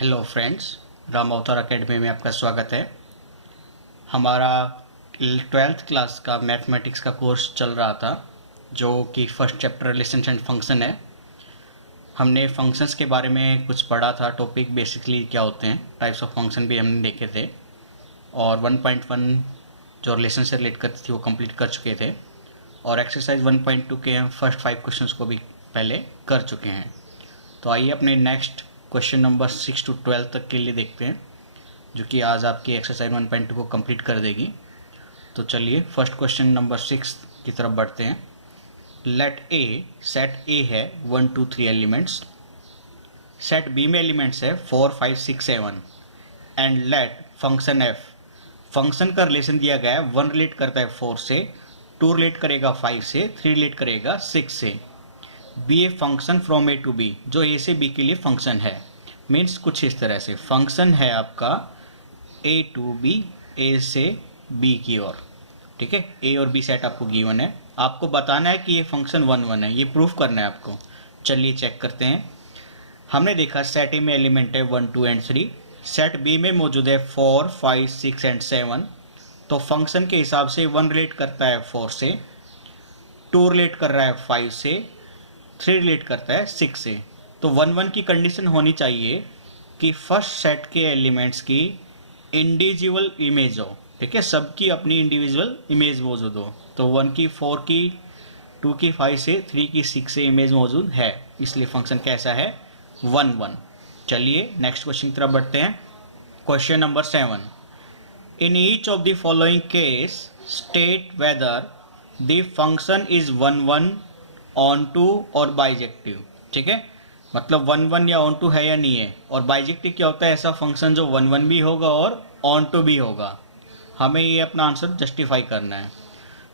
Hello friends, Ram अवतार academy में आपका स्वागत है। हमारा 12th क्लास का मैथमेटिक्स का कोर्स चल रहा था, जो कि first chapter relations and function है। हमने फंक्शंस के बारे में कुछ पढ़ा था, टॉपिक बेसिकली क्या होते हैं, टाइप्स ऑफ फंक्शन भी हमने देखे थे, और 1.1 जो रिलेशन से रिलेट करती थी वो कंप्लीट कर चुके थे, और एक्सरसाइज 1.2 के हम फर्स्ट 5 क्वेश्चंस को भी पहले कर चुके हैं। तो आइए अपने नेक्स्ट क्वेश्चन नंबर 6 to 12 तक के लिए देखते हैं, जो कि आज आपकी एक्सरसाइज 1.2 को कंप्लीट कर देगी। तो चलिए फर्स्ट क्वेश्चन नंबर 6 की तरफ बढ़ते हैं। लेट ए, सेट ए है 1 2 3 एलिमेंट्स, सेट बी में एलिमेंट्स है 4 5 6 7, and let function F, function का रिलेशन दिया गया है 1 रिलेट करता है 4 से, 2 रिलेट करेगा 5 से, 3 रिलेट करेगा 6 से। B A function from A to B, जो ए से बी के लिए फंक्शन है। मीन्स कुछ इस तरह से फंक्शन है आपका ए टू बी, ए से बी की ओर। ठीक है, ए और बी सेट आपको गिवन है, आपको बताना है कि ये फंक्शन 1 1 है, ये प्रूफ करना है आपको। चलिए चेक करते हैं। हमने देखा सेट ए में एलिमेंट है 1 2 एंड 3, सेट बी में मौजूद है 4 5 6 एंड 7। तो फंक्शन के हिसाब से 1 रिलेट करता है 4 से, 2 रिलेट कर रहा है 5 से, 3 रिलेट करता है 6 से। तो 1 1 की कंडीशन होनी चाहिए कि फर्स्ट सेट के एलिमेंट्स की इंडिविजुअल इमेज हो। ठीक है, सबकी अपनी इंडिविजुअल इमेज मौजूद हो। तो 1 की 4 की, 2 की 5 से, 3 की 6 से इमेज मौजूद है, इसलिए फंक्शन कैसा है 1 1। चलिए नेक्स्ट क्वेश्चन की तरफ बढ़ते हैं। Question number 7, in each of the following case state whether the function is 1 1 onto और बाइजेक्टिव। ठीक है, मतलब 1 1 या ऑन टू है या नहीं है। और बाइजेक्टिव क्या होता है, ऐसा फंक्शन जो 1 1 भी होगा और ऑन टू भी होगा। हमें ये अपना आंसर जस्टिफाई करना है।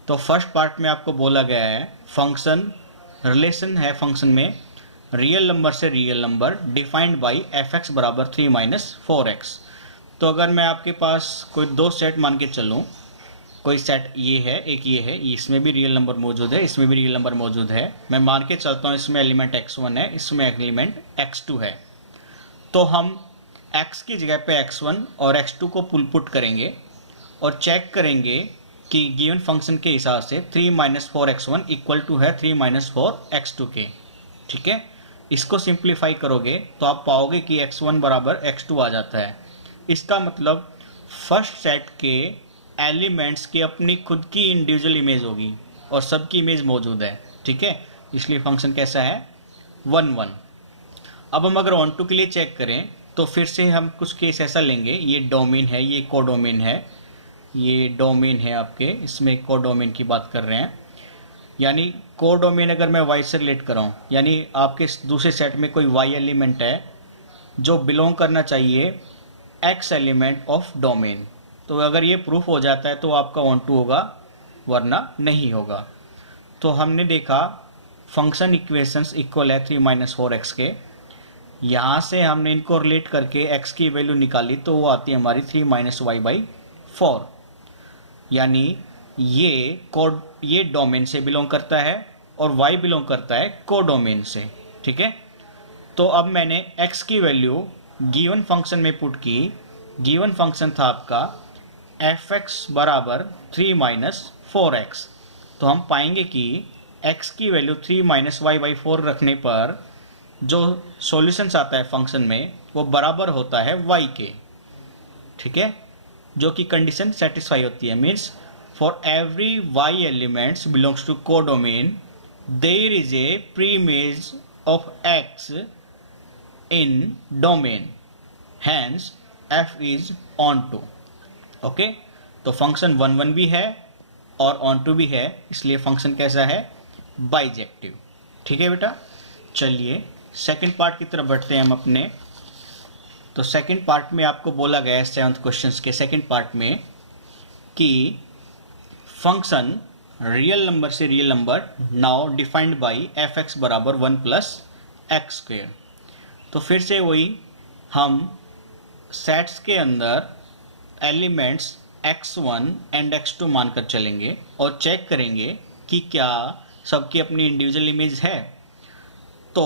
तो फर्स्ट पार्ट में आपको बोला गया है फंक्शन रिलेशन है, फंक्शन में रियल नंबर से real number defined by F x बराबर 3 - 4x। तो अगर मैं आपके पास कोई दो सेट मान के चलूँ, कोई सेट ये है, एक ये है, इसमें भी रियल नंबर मौजूद है, इसमें भी रियल नंबर मौजूद है, मैं मान के चलता हूँ इसमें एलिमेंट x1 है, इसमें एलिमेंट x2 है। तो हम x की जगह पे x1 और x2 को पुट करेंगे और चेक करेंगे कि गिवन फंक्शन के हिसाब से 3 - 4x1 इक्वल टू है 3 - 4x2 के। ठीक है, इसको सिंप्लीफाई करोगे तो आप पाओगे कि x1 बराबर x2 आ जाता है। इसका मतलब फर्स्ट सेट के एलिमेंट्स की अपनी खुद की इंडिविजुअल इमेज होगी और सबकी इमेज मौजूद है। ठीक है, इसलिए फंक्शन कैसा है 1 1। अब हम अगर ऑन टू के लिए चेक करें तो फिर से हम कुछ केस ऐसा लेंगे, ये डोमेन है, ये कोडोमेन है, ये डोमेन है आपके, इसमें कोडोमेन की बात कर रहे हैं। यानी कोडोमेन अगर मैं वाई से रिलेट कर रहा हूँ, यानी आपके दूसरे सेट में कोई वाई एलिमेंट है जो बिलोंग करना चाहिए एक्स एलिमेंट ऑफ डोमेन। तो अगर ये प्रूफ हो जाता है तो आपका ऑन टू होगा, वरना नहीं होगा। तो हमने देखा फंक्शन इक्वेशंस इक्वल है 3 - 4x के। यहाँ से हमने इनको रिलेट करके x की वैल्यू निकाली तो वो आती है हमारी 3 - y/4। यानी ये डोमेन से बिलोंग करता है और y बिलोंग करता है कोडोमेन से। ठीक है, तो अब मैंने x की वैल्यू गिवन फंक्शन में पुट की। गिवन फंक्शन था आपका f(x) बराबर 3 - 4x। तो हम पाएंगे कि x की वैल्यू 3 - y/4 रखने पर जो सॉल्यूशंस आता है फंक्शन में वो बराबर होता है y के। ठीक है, जो कि कंडीशन सेटिस्फाई होती है। Means for every y elements belongs to codomain there is a pre image of x in domain, hence f is onto. Okay, तो फंक्शन 1 1 भी है और ऑन टू भी है, इसलिए फंक्शन कैसा है बाइजेक्टिव। ठीक है बेटा, चलिए सेकंड पार्ट की तरफ बढ़ते हैं हम अपने। तो सेकंड पार्ट में आपको बोला गया है 7th क्वेश्चन के सेकंड पार्ट में कि फंक्शन रियल नंबर से real number now defined by F x बराबर 1 + x²। तो फिर से वही हम सेट्स के अंदर एलिमेंट्स x1 एंड x2 मानकर चलेंगे और चेक करेंगे कि क्या सबकी अपनी इंडिविजुअल इमेज है। तो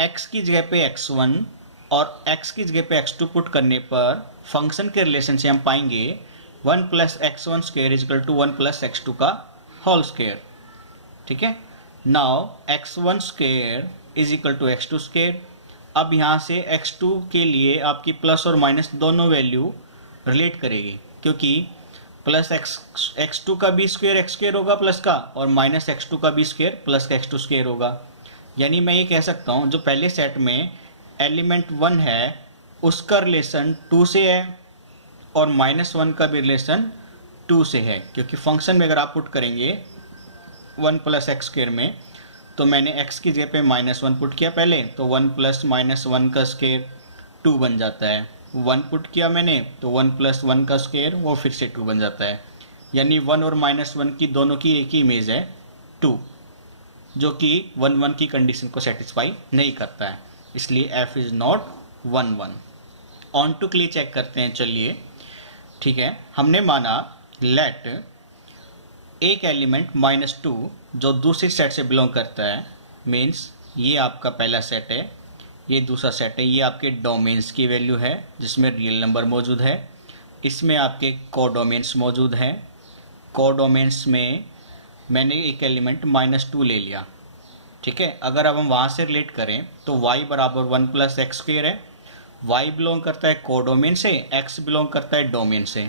x की जगह पे x1 और x की जगह पे x2 पुट करने पर फंक्शन के रिलेशन से हम पाएंगे 1 + x1 square is equal to 1 + x2 का होल स्क्वायर। ठीक है, now x1 square is equal to x2 square. अब यहाँ से x2 के लिए आपकी प्लस और माइनस दोनों वैल्यू रिलेट करेगी, क्योंकि प्लस x2 का बी स्क्वायर एक्स स्क्वायर होगा प्लस का, और माइनस x2 का बी स्क्वायर प्लस का x2 स्क्वायर होगा। यानी मैं ये कह सकता हूँ जो पहले सेट में एलिमेंट 1 है उसका रिलेशन 2 से है और -1 का भी रिलेशन 2 से है, क्योंकि फंक्शन में अगर आप पुट करेंगे 1 + x स्क्वायर में, तो मैंने x की जगह पे -1 पुट किया पहले, तो 1 + -1 का स्क्वायर 2 बन जाता है। 1 पुट किया मैंने तो 1 + 1 का स्क्वायर वो फिर से 2 बन जाता है। यानी 1 और -1 की दोनों की एक ही इमेज है 2, जो कि 1 1 की कंडीशन को सेटिस्फाई नहीं करता है, इसलिए f is not 1 1। Onto के लिए चेक करते हैं, चलिए ठीक है। हमने माना लेट एक एलिमेंट -2 जो दूसरे सेट से बिलोंग करता है, मीन्स ये आपका पहला सेट है, ये दूसरा सेट है, ये आपके डोमेन्स की वैल्यू है जिसमें रियल नंबर मौजूद है, इसमें आपके कोडोमेन्स मौजूद हैं। कोडोमेन्स में मैंने एक एलिमेंट -2 ले लिया, ठीक है। अगर अब हम वहाँ से रिलेट करें तो y = 1 + x स्क्वायर है। y बिलोंग करता है कोडोमेन से, x बिलोंग करता है डोमेन से।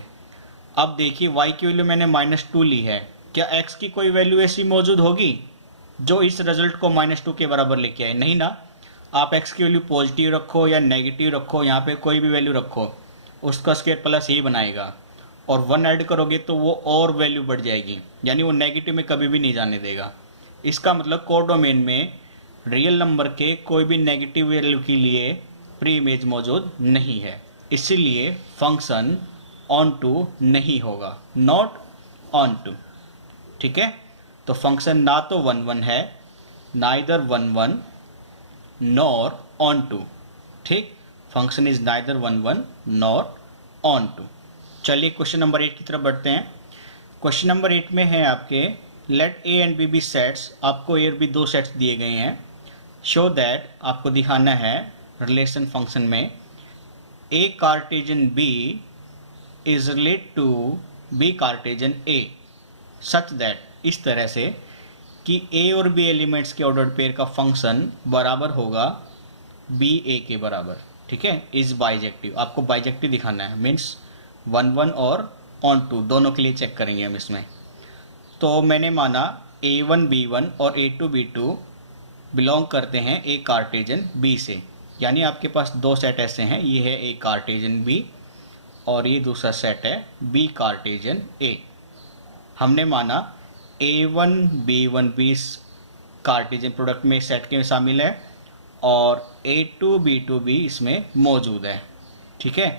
अब देखिए y की वैल्यू मैंने -2 ली है, क्या x की कोई वैल्यू ऐसी मौजूद होगी जो इस रिजल्ट को -2 के बराबर लेके आए? नहीं ना। आप x की वैल्यू पॉजिटिव रखो या नेगेटिव रखो, यहाँ पे कोई भी वैल्यू रखो, उसका स्क्वायर प्लस ही बनाएगा, और 1 ऐड करोगे तो वो और वैल्यू बढ़ जाएगी, यानी वो नेगेटिव में कभी भी नहीं जाने देगा। इसका मतलब कोडोमेन में रियल नंबर के कोई भी नेगेटिव वैल्यू के लिए प्री इमेज मौजूद नहीं है, इसीलिए फंक्शन ऑन टू नहीं होगा, नॉट ऑन टू। ठीक है, तो फंक्शन ना तो 1 1 है, नाइदर 1 1 नॉर ऑन टू। ठीक, function is neither 1 1 nor onto. चलिए क्वेश्चन नंबर 8 की तरफ बढ़ते हैं। क्वेश्चन नंबर 8 में है आपके let A and B be sets. आपको ए और बी दो सेट्स दिए गए हैं। शो दैट, आपको दिखाना है रिलेशन फंक्शन में A cartesian B is relate to B cartesian A, such that, इस तरह से कि ए और बी एलिमेंट्स के ऑर्डर्ड पेयर का फंक्शन बराबर होगा बी ए के बराबर। ठीक है, इज बाइजेक्टिव। आपको बाइजेक्टिव दिखाना है, मीन्स 1 1 और ऑन टू दोनों के लिए चेक करेंगे हम इसमें। तो मैंने माना A1 B1 और A2 B2 बिलोंग करते हैं ए कार्टेजन बी से, यानी आपके पास दो सेट ऐसे हैं, ये है ए कार्टेजन बी और ये दूसरा सेट है बी कार्टेजन ए। हमने माना A1 B1 B कार्टेजन प्रोडक्ट में सेट के शामिल है और A2 B2 भी इसमें मौजूद है। ठीक है,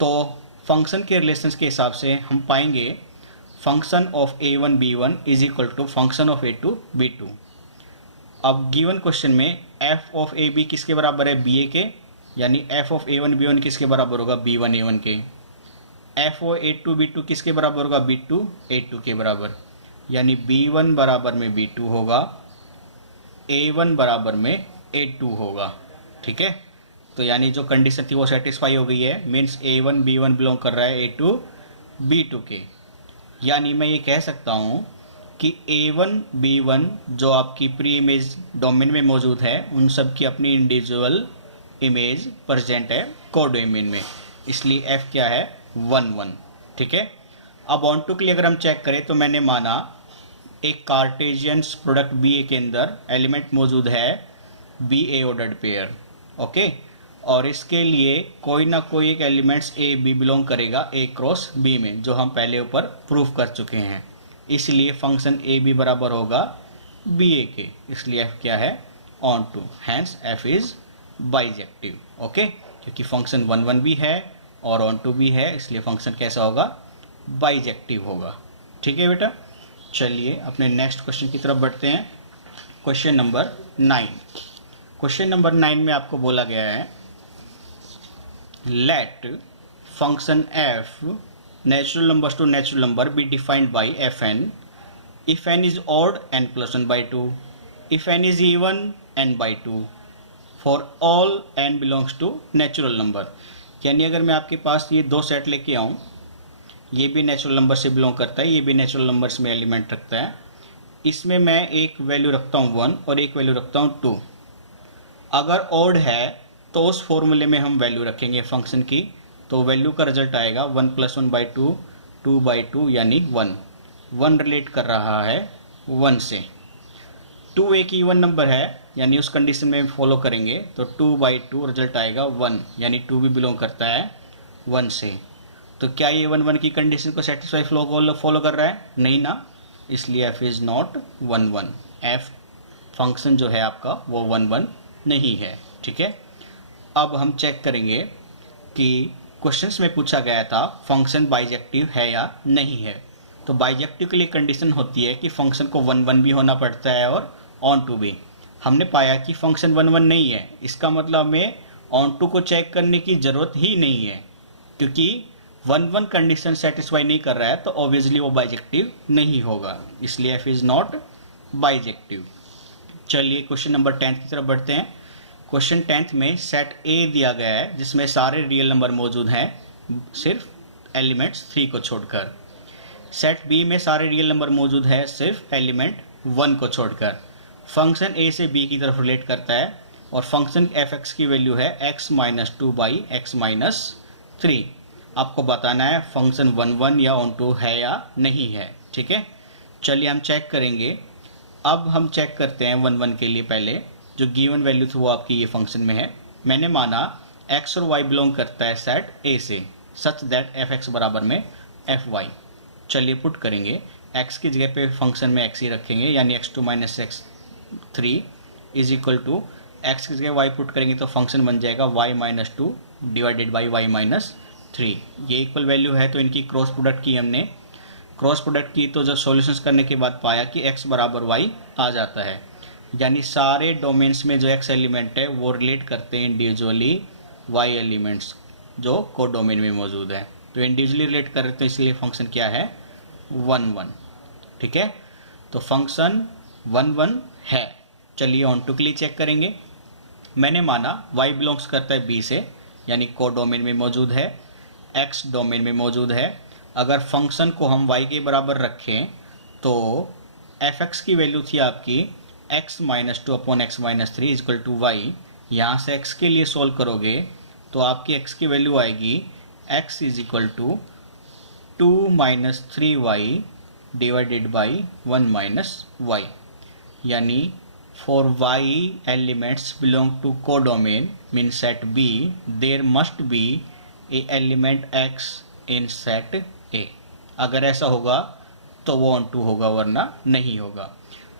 तो फंक्शन के रिलेशंस के हिसाब से हम पाएंगे function of A1 B1 is equal to function of A2 B2। अब गिवन क्वेश्चन में f ऑफ ए बी किसके बराबर है? बी ए के, यानी f ऑफ A1 B1 किसके बराबर होगा? B1 A1 के। f ऑफ A2 B2 किसके बराबर होगा? B2 A2 के बराबर, यानी B1 बराबर में B2 होगा, A1 बराबर में A2 होगा। ठीक है, तो यानी जो कंडीशन थी वो सेटिस्फाई हो गई है, मीन्स A1 B1 बिलोंग कर रहा है A2 B2 के। यानी मैं ये कह सकता हूँ कि A1 B1 जो आपकी प्री इमेज डोमेन में मौजूद है उन सब की अपनी इंडिविजुअल इमेज प्रेजेंट है कोडोमेन में, इसलिए f क्या है? 1 1। ठीक है, अब ऑन टू के लिए अगर हम चेक करें तो मैंने माना एक कार्टेशियंस प्रोडक्ट बी ए के अंदर एलिमेंट मौजूद है बी ए ऑर्डर्ड पेयर, ओके, और इसके लिए कोई ना कोई एक एलिमेंट्स ए बी बिलोंग करेगा ए क्रॉस बी में, जो हम पहले ऊपर प्रूफ कर चुके हैं। इसलिए फंक्शन ए बी बराबर होगा बी ए के, इसलिए f क्या है? Onto, hence f is bijective. Okay, क्योंकि फंक्शन 1 1 भी है और ऑन टू भी है, इसलिए फंक्शन कैसा होगा? बाइजेक्टिव होगा। ठीक है बेटा, चलिए अपने नेक्स्ट क्वेश्चन की तरफ बढ़ते हैं। Question number 9। क्वेश्चन नंबर 9 में आपको बोला गया है let function f natural numbers to natural number be defined by fn if n is odd n plus 1 by 2, if n is even n by 2, for all n belongs to natural number. यानी अगर मैं आपके पास ये दो set लेके आऊँ, ये भी नेचुरल नंबर से बिलोंग करता है, ये भी नेचुरल नंबर्स में एलिमेंट रखता है, इसमें मैं एक वैल्यू रखता हूँ 1 और एक वैल्यू रखता हूँ 2। अगर ऑड है तो उस फॉर्मूले में हम वैल्यू रखेंगे फंक्शन की, तो वैल्यू का रिजल्ट आएगा 1 + 1/2, 2/2 यानी 1। 1 रिलेट कर रहा है 1 से। 2 एक इवन नंबर है, यानी उस कंडीशन में फॉलो करेंगे तो 2/2 रिजल्ट आएगा 1, यानी 2 भी बिलोंग करता है 1 से। तो क्या ये 1 1 की कंडीशन को सेटिस्फाई फॉलो कर रहा है? नहीं ना, इसलिए f is not 1 1। f function जो है आपका वो 1 1 नहीं है। ठीक है, अब हम चेक करेंगे कि क्वेश्चंस में पूछा गया था फंक्शन बाइजेक्टिव है या नहीं है। तो बाइजेक्टिव के लिए कंडीशन होती है कि फंक्शन को 1 1 भी होना पड़ता है और ऑन टू भी। हमने पाया कि फंक्शन 1 1 नहीं है, इसका मतलब हमें ऑन टू को चेक करने की ज़रूरत ही नहीं है, क्योंकि 1 1 कंडीशन सेटिस्फाई नहीं कर रहा है तो ऑब्वियसली वो बाइजेक्टिव नहीं होगा, इसलिए f इज़ नॉट बाइजेक्टिव। चलिए क्वेश्चन नंबर 10 की तरफ बढ़ते हैं। क्वेश्चन 10 में सेट A दिया गया है जिसमें सारे रियल नंबर मौजूद हैं, सिर्फ एलिमेंट्स 3 को छोड़कर। सेट B में सारे रियल नंबर मौजूद है, सिर्फ एलिमेंट 1 को छोड़कर। फंक्शन A से B की तरफ रिलेट करता है और फंक्शन f(x) की वैल्यू है x - 2/x - 3। आपको बताना है फंक्शन 1 1 या ऑन टू है या नहीं है। ठीक है, चलिए हम चेक करेंगे। अब हम चेक करते हैं 1 1 के लिए पहले जो गिवन वैल्यू थी वो आपकी ये फंक्शन में है। मैंने माना x और y बिलोंग करता है सेट A से, सच दैट f(x) बराबर में fy। चलिए पुट करेंगे, x की जगह पे फंक्शन में x ही रखेंगे, यानी x2 - x3 is equal to x की जगह y पुट करेंगे तो फंक्शन बन जाएगा y - 2 डिवाइडेड बाई y - 3। ये इक्वल वैल्यू है तो इनकी क्रॉस प्रोडक्ट की हमने। क्रॉस प्रोडक्ट की तो जब सॉल्यूशंस करने के बाद पाया कि x बराबर y आ जाता है, यानी सारे डोमेन्स में जो x एलिमेंट है वो रिलेट करते हैं इंडिविजुअली y एलिमेंट्स जो को डोमेन में मौजूद है। तो इंडिविजुअली रिलेट कर रहे हैं तो इसलिए फंक्शन क्या है 1 1। ठीक है, तो फंक्शन 1 1 है। चलिए ऑन टू के लिए चेक करेंगे। मैंने माना y बिलोंग्स करता है B से, यानी को डोमेन में मौजूद है, x डोमेन में मौजूद है। अगर फंक्शन को हम y के बराबर रखें तो f(x) की वैल्यू थी आपकी x - 2/x - 3 equal to y। यहाँ से x के लिए सोल्व करोगे तो आपकी x की वैल्यू आएगी x is equal to 2 - 3y divided by 1 - y, यानी for y elements belong to codomain mean set B there must be a element x in set A। अगर ऐसा होगा तो वो ऑन टू होगा, वरना नहीं होगा।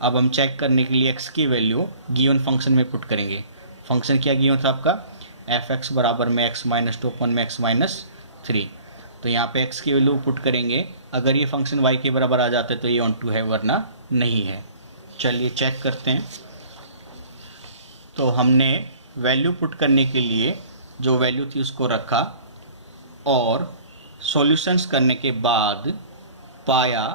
अब हम चेक करने के लिए x की वैल्यू गिवन फंक्शन में पुट करेंगे। फंक्शन क्या गिवन था आपका f(x) बराबर में x - 2/x - 3। तो यहाँ पे x की वैल्यू पुट करेंगे, अगर ये फंक्शन y के बराबर आ जाते तो ये ऑन टू है, वरना नहीं है। चलिए चेक करते हैं। तो हमने वैल्यू पुट करने के लिए जो वैल्यू थी उसको रखा और सॉल्यूशंस करने के बाद पाया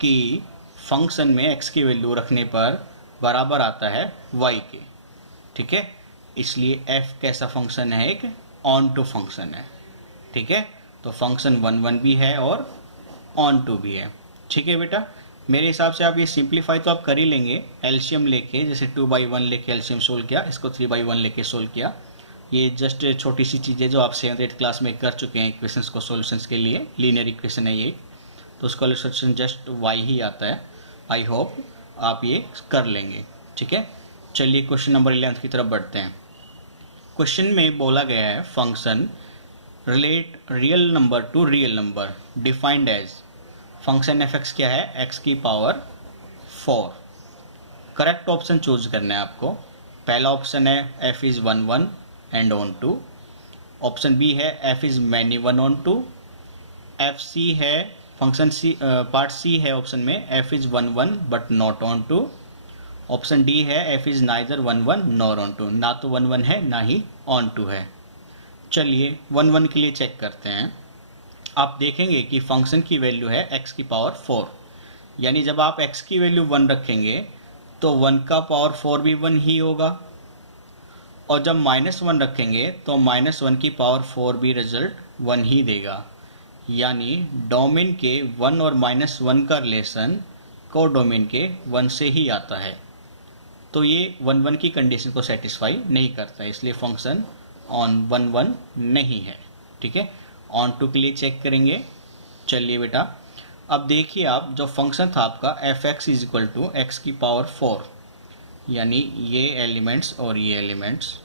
कि फंक्शन में x की वैल्यू रखने पर बराबर आता है y के। ठीक है, इसलिए f कैसा फंक्शन है, एक ऑन टू फंक्शन है। ठीक है, तो फंक्शन 1 1 भी है और ऑन टू भी है। ठीक है बेटा, मेरे हिसाब से आप ये सिंप्लीफाई तो आप कर ही लेंगे एलसीएम लेके, जैसे 2/1 लेके एलसीएम सोल्व किया, इसको 3/1 लेके सोल्व किया। ये जस्ट छोटी सी चीज़ें जो आप 7th 8th क्लास में कर चुके हैं इक्वेशंस को सॉल्यूशंस के लिए। लीनियर इक्वेशन है ये, तो उसका सॉल्यूशन जस्ट y ही आता है। आई होप आप ये कर लेंगे। ठीक है, चलिए क्वेश्चन नंबर 11 की तरफ बढ़ते हैं। क्वेश्चन में बोला गया है function relate real number to real number defined as. Function f(x) क्या है, x की पावर 4। करेक्ट ऑप्शन चूज करना है आपको। पहला ऑप्शन है f is 1 1 and onto. Option B है f is many 1 onto. FC है फंक्शन सी, पार्ट सी है ऑप्शन में f is 1 1 but not onto. Option D है f is neither 1 1 nor onto, ना तो 1 1 है ना ही on to है। चलिए 1 1 के लिए चेक करते हैं। आप देखेंगे कि फंक्शन की वैल्यू है x की पावर 4, यानी जब आप x की वैल्यू 1 रखेंगे तो 1 का पावर 4 भी 1 ही होगा और जब -1 रखेंगे तो -1 की पावर 4 भी रिजल्ट 1 ही देगा, यानी डोमेन के 1 और -1 का रिलेशन को डोमेन के 1 से ही आता है। तो ये 1 की कंडीशन को सेटिस्फाई नहीं करता है, इसलिए फंक्शन ऑन 1 नहीं है। ठीक है, ऑन टू के लिए चेक करेंगे। चलिए बेटा, अब देखिए आप जो फंक्शन था आपका f(x) = x की पावर 4, यानी ये एलिमेंट्स और ये एलिमेंट्स।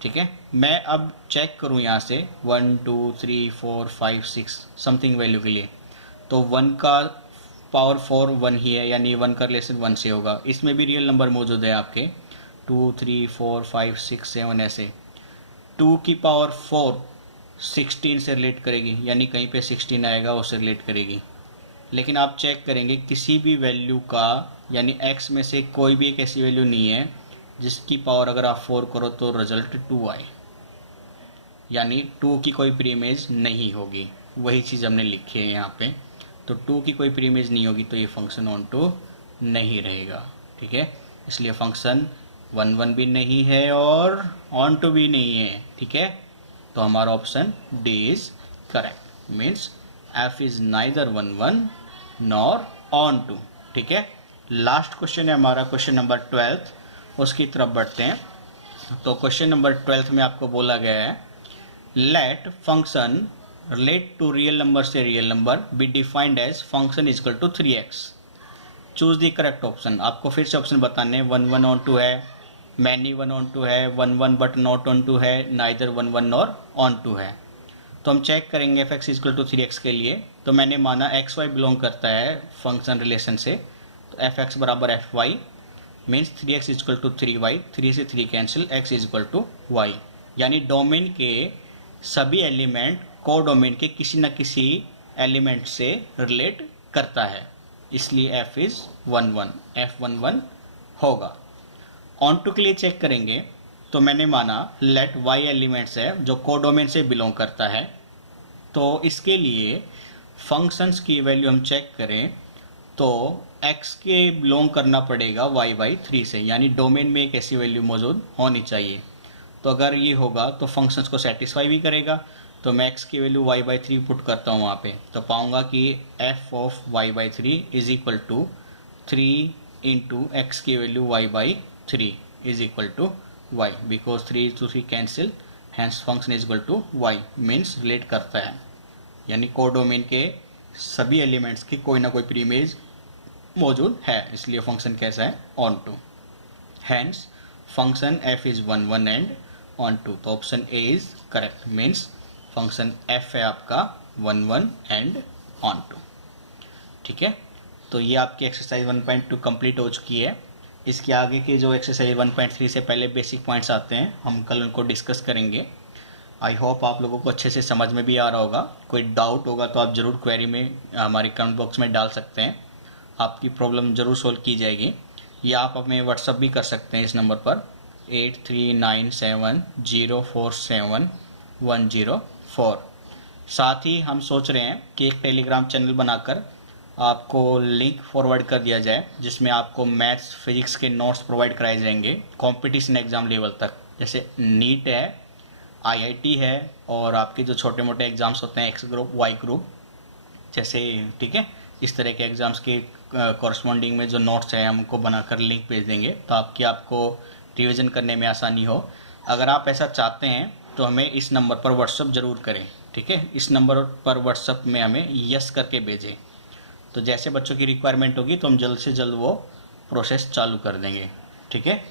ठीक है, मैं अब चेक करूं यहाँ से 1 2 3 4 5 6 समथिंग वैल्यू के लिए, तो 1 का पावर 4 1 ही है, यानी 1 का रिलेशन 1 से होगा। इसमें भी रियल नंबर मौजूद है आपके 2 3 4 5 6 7 ऐसे। 2 की पावर 4 16 से रिलेट करेगी, यानी कहीं पे 16 आएगा उससे रिलेट करेगी। लेकिन आप चेक करेंगे किसी भी वैल्यू का, यानी x में से कोई भी एक ऐसी वैल्यू नहीं है जिसकी पावर अगर आप 4 करो तो रिजल्ट 2 आए, यानी 2 की कोई प्री इमेज नहीं होगी। वही चीज़ हमने लिखी है यहाँ पे, तो 2 की कोई प्री इमेज नहीं होगी तो ये फंक्शन ऑन टू नहीं रहेगा। ठीक है, इसलिए फंक्शन 1 भी नहीं है और ऑन टू भी नहीं है। ठीक है, तो हमारा option D is correct, means f is neither 1 nor onto. ठीक है, लास्ट क्वेश्चन है हमारा क्वेश्चन नंबर 12, उसकी तरफ बढ़ते हैं। तो क्वेश्चन नंबर 12 में आपको बोला गया है let function relate to real number से real number be defined as function is equal to 3x। Choose the correct option. आपको फिर से ऑप्शन बताने, 1 ऑन टू है, मैनी 1 ऑन टू है, 1 बट नॉट ऑन टू है, नाइदर 1 और on to है। तो हम चेक करेंगे f(x) = 3x के लिए। तो मैंने माना एक्स वाई बिलोंग करता है फंक्शन रिलेशन से, तो f(x) = fy means 3x = 3y, 3 से 3 कैंसिल, x = y, यानी डोमेन के सभी एलिमेंट को डोमेन के किसी न किसी एलिमेंट से रिलेट करता है, इसलिए f इज 1 f होगा। ऑन टू के लिए चेक करेंगे, तो मैंने माना लेट y एलिमेंट्स है जो कोडोमेन से बिलोंग करता है, तो इसके लिए फंक्शंस की वैल्यू हम चेक करें तो x के बिलोंग करना पड़ेगा y/3 से, यानी डोमेन में एक ऐसी वैल्यू मौजूद होनी चाहिए। तो अगर ये होगा तो फंक्शंस को सेटिस्फाई भी करेगा। तो मैं x की वैल्यू y/3 पुट करता हूँ वहाँ पे, तो पाऊँगा कि f of y/3 is equal to 3 into x की value y/3 is equal to y, because 3 to 3 cancel, hence function is equal to y, means relate करता है, यानी कोडोमेन के सभी एलिमेंट्स की कोई ना कोई प्री इमेज मौजूद है, इसलिए फंक्शन कैसा है onto. Hence function f is 1 and onto, तो option A is correct, means function f है आपका 1 एंड ऑन टू। ठीक है, तो ये आपकी एक्सरसाइज 1.2 कंप्लीट हो चुकी है। इसके आगे के जो एक्सरसाइज 1.3 से पहले बेसिक पॉइंट्स आते हैं, हम कल उनको डिस्कस करेंगे। आई होप आप लोगों को अच्छे से समझ में भी आ रहा होगा। कोई डाउट होगा तो आप ज़रूर क्वेरी में हमारे कमेंट बॉक्स में डाल सकते हैं, आपकी प्रॉब्लम ज़रूर सोल्व की जाएगी। या आप हमें व्हाट्सअप भी कर सकते हैं इस नंबर पर 8397047104। साथ ही हम सोच रहे हैं कि एक टेलीग्राम चैनल बनाकर आपको लिंक फॉरवर्ड कर दिया जाए, जिसमें आपको मैथ्स फिजिक्स के नोट्स प्रोवाइड कराए जाएंगे कंपटीशन एग्ज़ाम लेवल तक, जैसे नीट है, आईआईटी है, और आपके जो छोटे मोटे एग्ज़ाम्स होते हैं एक्स ग्रुप, वाई ग्रुप जैसे। ठीक है, इस तरह के एग्ज़ाम्स के कॉरस्पॉन्डिंग में जो नोट्स हैं हमको बनाकर लिंक भेज देंगे, तो आपको रिविज़न करने में आसानी हो। अगर आप ऐसा चाहते हैं तो हमें इस नंबर पर व्हाट्सअप ज़रूर करें। ठीक है, इस नंबर पर व्हाट्सअप में हमें यस करके भेजें, तो जैसे बच्चों की रिक्वायरमेंट होगी तो हम जल्द से जल्द वो प्रोसेस चालू कर देंगे। ठीक है,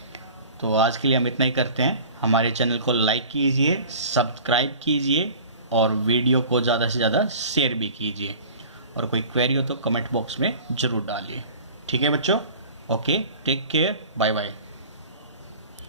तो आज के लिए हम इतना ही करते हैं। हमारे चैनल को लाइक कीजिए, सब्सक्राइब कीजिए और वीडियो को ज़्यादा से ज़्यादा शेयर भी कीजिए, और कोई क्वेरी हो तो कमेंट बॉक्स में ज़रूर डालिए। ठीक है बच्चों, okay, take care, bye bye.